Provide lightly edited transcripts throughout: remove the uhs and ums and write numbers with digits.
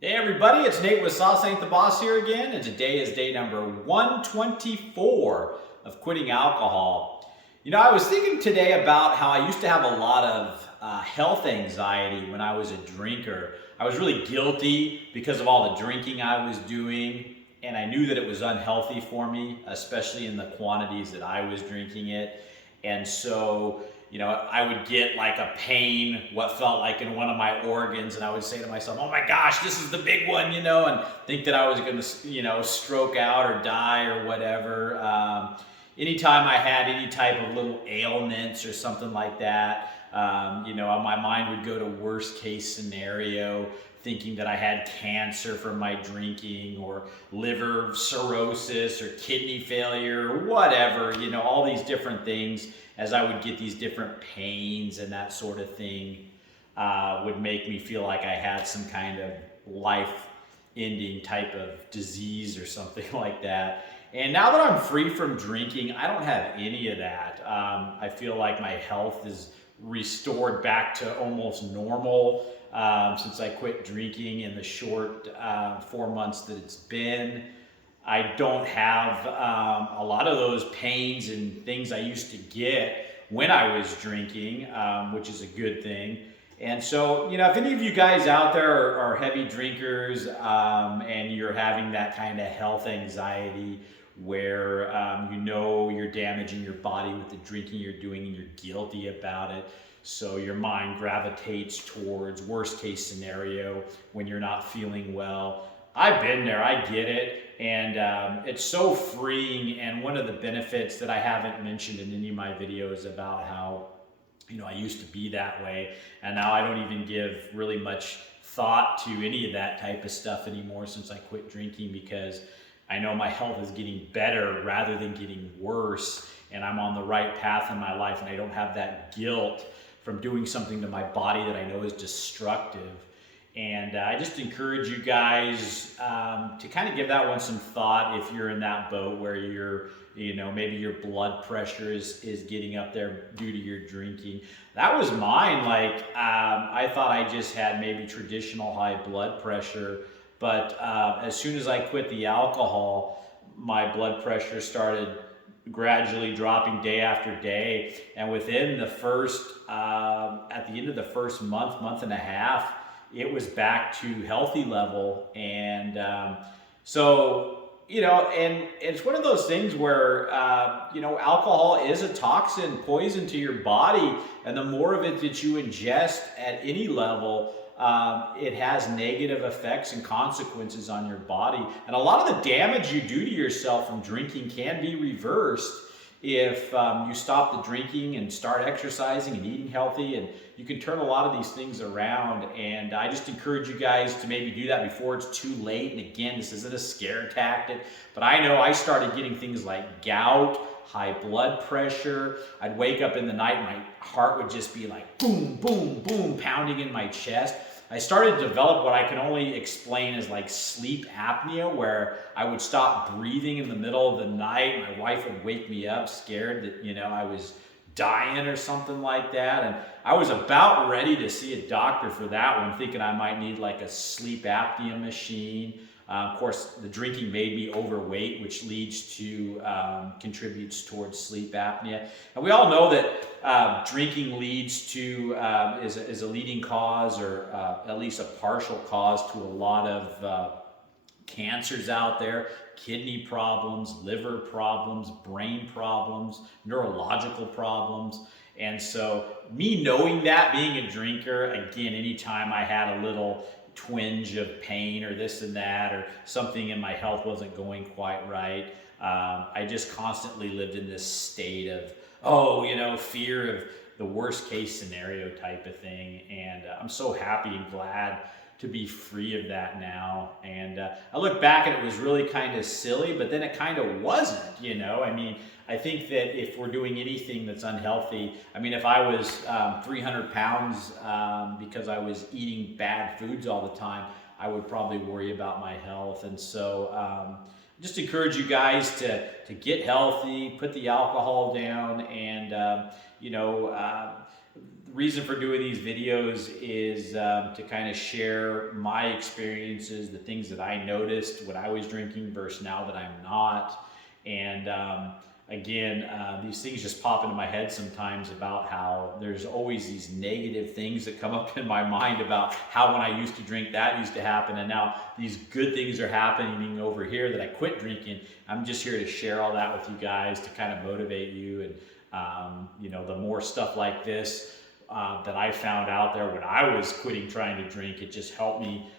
Hey everybody, it's Nate with Sauce Ain't the Boss here again, and today is day number 124 of quitting alcohol. I was thinking today about how I used to have a lot of health anxiety when I was a drinker. I was really guilty because of all the drinking I was doing, and I knew that it was unhealthy for me, especially in the quantities that I was drinking it. And so, I would get like a pain, what felt like in one of my organs, and I would say to myself, oh my gosh, this is the big one, and think that I was going to, stroke out or die or whatever. Anytime I had any type of little ailments or something like that, my mind would go to worst case scenario, thinking that I had cancer from my drinking or liver cirrhosis or kidney failure or whatever, all these different things. As I would get these different pains and that sort of thing, would make me feel like I had some kind of life-ending type of disease or something like that. And now that I'm free from drinking, I don't have any of that. I feel like my health is restored back to almost normal since I quit drinking in the short 4 months that it's been. I don't have a lot of those pains and things I used to get when I was drinking, which is a good thing. And so, if any of you guys out there are heavy drinkers and you're having that kind of health anxiety where you're damaging your body with the drinking you're doing and you're guilty about it, so your mind gravitates towards worst case scenario when you're not feeling well. I've been there, I get it, and it's so freeing. And one of the benefits that I haven't mentioned in any of my videos about how I used to be that way, and now I don't even give really much thought to any of that type of stuff anymore since I quit drinking, because I know my health is getting better rather than getting worse, and I'm on the right path in my life, and I don't have that guilt from doing something to my body that I know is destructive. And I just encourage you guys to kind of give that one some thought if you're in that boat where maybe your blood pressure is getting up there due to your drinking. That was mine. Like, I thought I just had maybe traditional high blood pressure, but as soon as I quit the alcohol, my blood pressure started gradually dropping day after day. And within the at the end of the first month and a half, it was back to healthy level. And and it's one of those things where, alcohol is a toxin, poison to your body. And the more of it that you ingest at any level, it has negative effects and consequences on your body. And a lot of the damage you do to yourself from drinking can be reversed if you stop the drinking and start exercising and eating healthy, and you can turn a lot of these things around. And I just encourage you guys to maybe do that before it's too late. And again, this isn't a scare tactic, but I know I started getting things like gout, high blood pressure. I'd wake up in the night and my heart would just be like boom, boom, boom, pounding in my chest. I started to develop what I can only explain as like sleep apnea, where I would stop breathing in the middle of the night. My wife would wake me up scared that, I was dying or something like that. And I was about ready to see a doctor for that one, thinking I might need like a sleep apnea machine. Of course, the drinking made me overweight, which contributes towards sleep apnea. And we all know that drinking leads to, is a leading cause, or at least a partial cause, to a lot of cancers out there, kidney problems, liver problems, brain problems, neurological problems. And so me knowing that, being a drinker, again, anytime I had a little twinge of pain or this and that, or something in my health wasn't going quite right, I just constantly lived in this state of, fear of the worst case scenario type of thing. And I'm so happy and glad to be free of that now. And I look back and it was really kind of silly, but then it kind of wasn't, I think that if we're doing anything that's unhealthy, if I was 300 pounds because I was eating bad foods all the time, I would probably worry about my health. And so just encourage you guys to get healthy, put the alcohol down, and reason for doing these videos is to kind of share my experiences, the things that I noticed when I was drinking versus now that I'm not. And again, these things just pop into my head sometimes about how there's always these negative things that come up in my mind about how when I used to drink that used to happen, and now these good things are happening over here that I quit drinking. I'm just here to share all that with you guys to kind of motivate you. And you know, the more stuff like this that I found out there when I was quitting trying to drink, it just helped me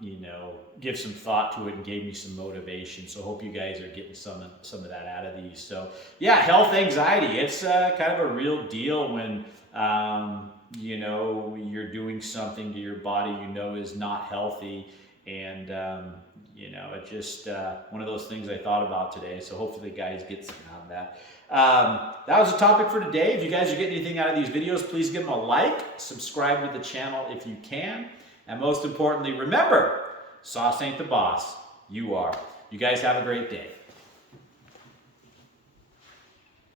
you know, give some thought to it and gave me some motivation. So hope you guys are getting some of that out of these. So yeah, health anxiety, it's kind of a real deal when you know, you're doing something to your body you know is not healthy. And you know, it just one of those things I thought about today. So hopefully guys get some out of that. That was the topic for today. If you guys are getting anything out of these videos, please give them a like, subscribe to the channel if you can. And most importantly, remember, sauce ain't the boss, you are. You guys have a great day.